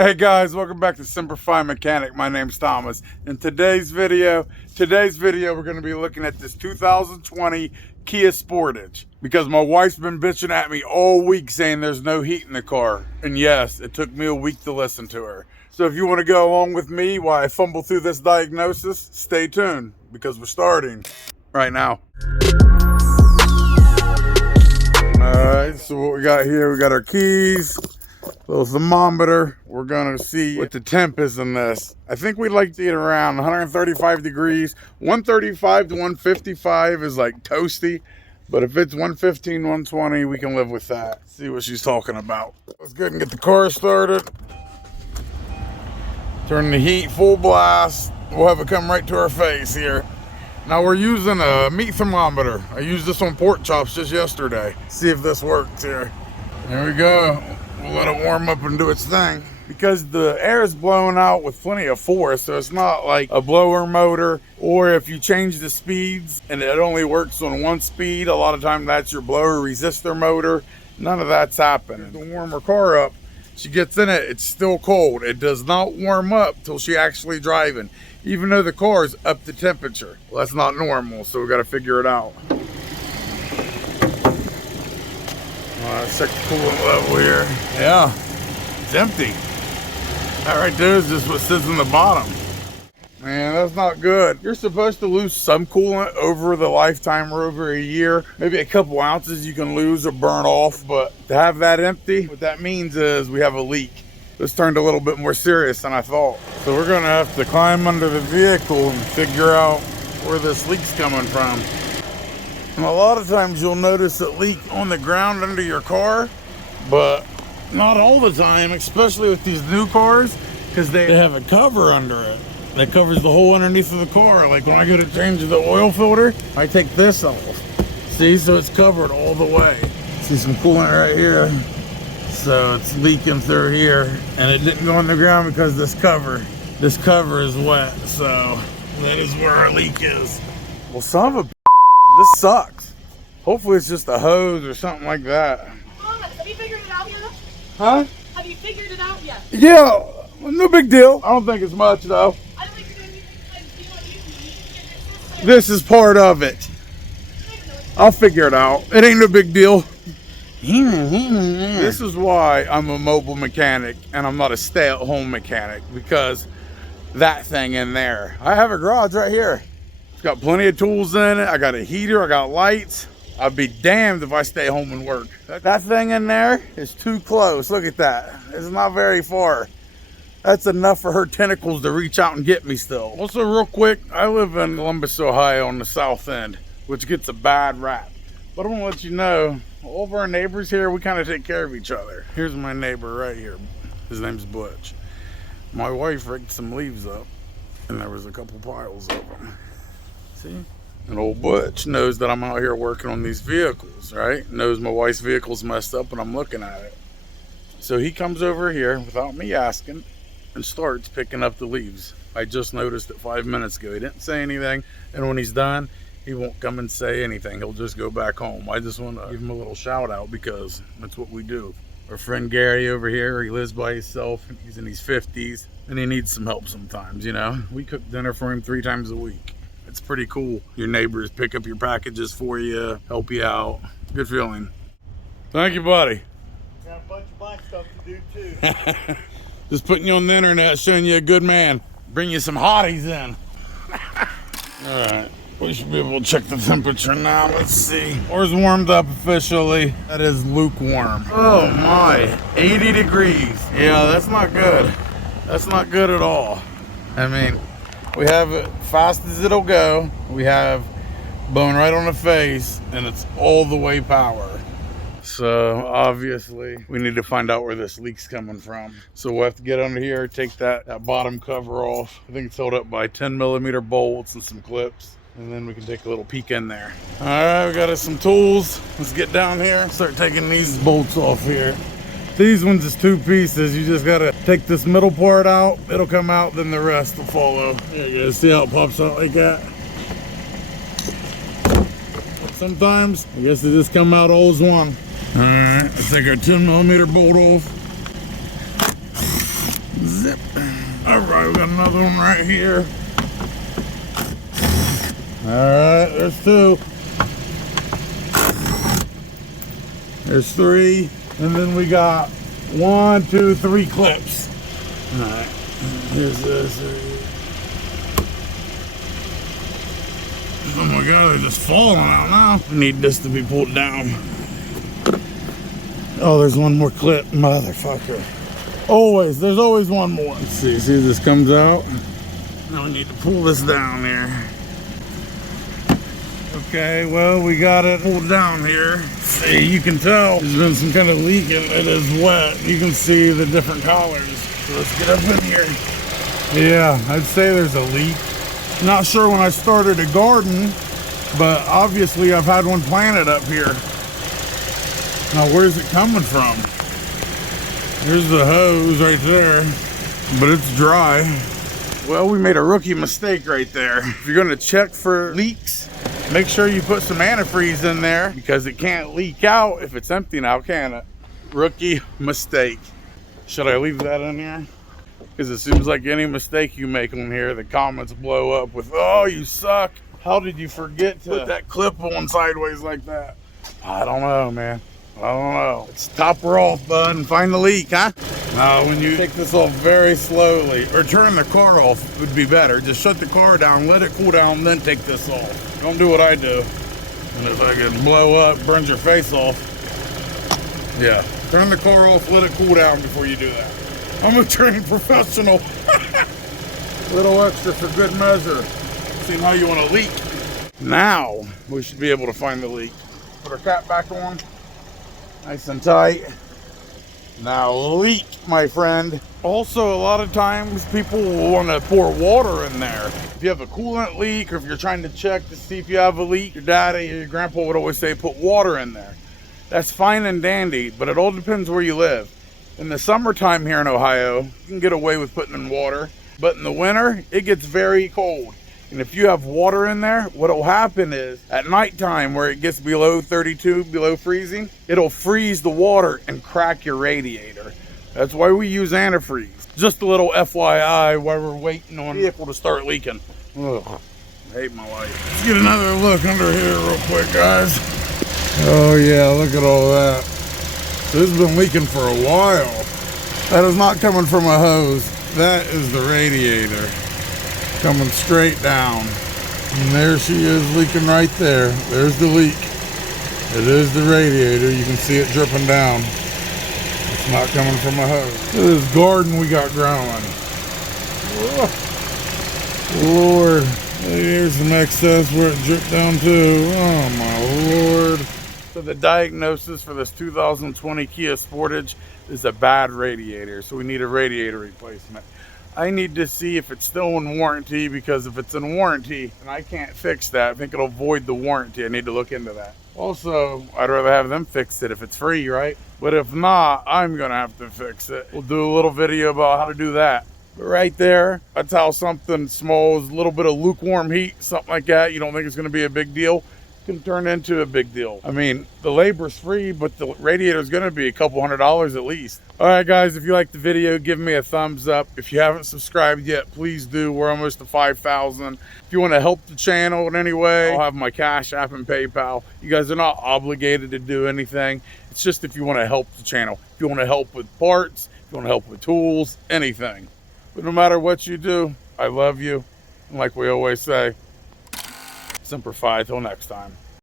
Hey guys, welcome back to Semper Fi Mechanic. My name's Thomas. In today's video, we're going to be looking at this 2020 Kia Sportage because my wife's been bitching at me all week saying there's no heat in the car. And yes, it took me a week to listen to her. So if you want to go along with me while I fumble through this diagnosis, stay tuned because we're starting right now. Alright, so what we got here, we got our keys. Little thermometer. We're gonna see what the temp is in this. I think we like to get around 135 degrees. 135 to 155 is like toasty, but if it's 115, 120, we can live with that. See what she's talking about. Let's go ahead and get the car started. Turn the heat full blast. We'll have it come right to our face here. Now we're using a meat thermometer. I used this on pork chops just yesterday. See if this works here. There we go. We'll let it warm up and do its thing. Because the air is blowing out with plenty of force, so it's not like a blower motor, or if you change the speeds and it only works on one speed, a lot of times that's your blower resistor motor. None of that's happening. To warm her car up, she gets in it, it's still cold. It does not warm up till she actually driving, even though the car is up to temperature. Well, that's not normal, so we got to figure it out. Let's check the coolant level here. Yeah, it's empty. That right there is just what sits in the bottom. Man, that's not good. You're supposed to lose some coolant over the lifetime or over a year. Maybe a couple ounces you can lose or burn off, but to have that empty, what that means is we have a leak. This turned a little bit more serious than I thought. So we're gonna have to climb under the vehicle and figure out where this leak's coming from. And a lot of times you'll notice a leak on the ground under your car, but not all the time, especially with these new cars, because they have a cover under it that covers the whole underneath of the car. Like when I go to change the oil filter, I take this off. See, so it's covered all the way. See some coolant right here. So it's leaking through here, and it didn't go on the ground because this cover is wet. So that is where our leak is. Well, son of a this sucks. Hopefully it's just a hose or something like that. Have you figured it out yet? Huh? Have you figured it out yet? Yeah, no big deal. I don't think it's much though. I don't think you're going to be like, you can get This is part of it. I'll figure it out. It ain't no big deal. This is why I'm a mobile mechanic and I'm not a stay-at-home mechanic, because that thing in there. I have a garage right here. It's got plenty of tools in it. I got a heater, I got lights. I'd be damned if I stay home and work. That thing in there is too close. Look at that. It's not very far. That's enough for her tentacles to reach out and get me still. Also, real quick, I live in Columbus, Ohio on the south end, which gets a bad rap. But I want to let you know, all of our neighbors here, we kind of take care of each other. Here's my neighbor right here. His name's Butch. My wife raked some leaves up, and there was a couple piles of them. See? And old Butch knows that I'm out here working on these vehicles, right? Knows my wife's vehicle's messed up and I'm looking at it. So he comes over here without me asking and starts picking up the leaves. I just noticed it 5 minutes ago. He didn't say anything, and when he's done, he won't come and say anything. He'll just go back home. I just want to give him a little shout out because that's what we do. Our friend Gary over here, he lives by himself. He's in his 50s and he needs some help sometimes, you know? We cook dinner for him 3 times a week. It's pretty cool. Your neighbors pick up your packages for you, help you out. Good feeling. Thank you, buddy. Got a bunch of my stuff to do too. Just putting you on the internet, showing you a good man. Bring you some hotties in. All right, we should be able to check the temperature now. Let's see. Ours warmed up officially. That is lukewarm. Oh my, 80 degrees. Yeah, that's not good. That's not good at all. I mean, we have it fast as it'll go. We have blowing right on the face, and it's all the way power. So obviously we need to find out where this leak's coming from. So we'll have to get under here, take that bottom cover off. I think it's held up by 10mm bolts and some clips, and then we can take a little peek in there. All right, we got us some tools. Let's get down here, start taking these bolts off here. These ones is 2 pieces. You just gotta take this middle part out. It'll come out, then the rest will follow. There you go, see how it pops out like that? Sometimes, I guess they just come out all as one. All right, let's take our 10mm bolt off. Zip. All right, we got another one right here. All right, there's 2. There's 3, and then we got 1, 2, 3 clips. All right, here's this. Oh my God, they're just falling out now. I need this to be pulled down. Oh, there's one more clip, motherfucker. Always, there's always one more. Let's see this comes out. Now we need to pull this down here. Okay, well, we got it pulled down here. See, you can tell there's been some kind of leaking. It is wet. You can see the different collars. So let's get up in here. Yeah, I'd say there's a leak. Not sure when I started a garden, but obviously I've had one planted up here. Now, where's it coming from? Here's the hose right there, but it's dry. Well, we made a rookie mistake right there. If you're gonna check for leaks, make sure you put some antifreeze in there because it can't leak out if it's empty now, can it? Rookie mistake. Should I leave that in here? Because it seems like any mistake you make on here, the comments blow up with, oh, you suck. How did you forget to put that clip on sideways like that? I don't know, man. I don't know. Let's top her off, bud, and find the leak, huh? Now, when you take this off very slowly, or turn the car off would be better. Just shut the car down, let it cool down, then take this off. Don't do what I do. And if I can blow up, burns your face off. Yeah, turn the car off, let it cool down before you do that. I'm a trained professional. Little extra for good measure. See how you want to leak. Now, we should be able to find the leak. Put our cap back on. Nice and tight. Now leak, my friend. Also, a lot of times people will want to pour water in there. If you have a coolant leak or if you're trying to check to see if you have a leak, your daddy or your grandpa would always say put water in there. That's fine and dandy, but it all depends where you live. In the summertime here in Ohio, you can get away with putting in water, but in the winter, it gets very cold. And if you have water in there, what'll happen is at nighttime where it gets below 32, below freezing, it'll freeze the water and crack your radiator. That's why we use antifreeze. Just a little FYI while we're waiting on the vehicle to start leaking. Ugh, I hate my life. Let's get another look under here real quick, guys. Oh yeah, look at all that. This has been leaking for a while. That is not coming from a hose. That is the radiator. Coming straight down. And there she is leaking right there. There's the leak. It is the radiator. You can see it dripping down. It's not coming from a hose. Look at this garden we got growing. Oh, Lord. Here's some excess where it dripped down to. Oh my Lord. So the diagnosis for this 2020 Kia Sportage is a bad radiator. So we need a radiator replacement. I need to see if it's still in warranty, because if it's in warranty and I can't fix that, I think it'll void the warranty. I need to look into that. Also, I'd rather have them fix it if it's free, right? But if not, I'm gonna have to fix it. We'll do a little video about how to do that. But right there, that's how something small, is a little bit of lukewarm heat, something like that. You don't think it's gonna be a big deal, can turn into a big deal. I mean, the labor's free, but the radiator is going to be a couple $100 at least. All right, guys, if you liked the video, give me a thumbs up. If you haven't subscribed yet, please do. We're almost to 5,000. If you want to help the channel in any way, I'll have my Cash App and PayPal. You guys are not obligated to do anything. It's just if you want to help the channel. If you want to help with parts, if you want to help with tools, anything. But no matter what you do, I love you. And like we always say, Semper Fi, till next time.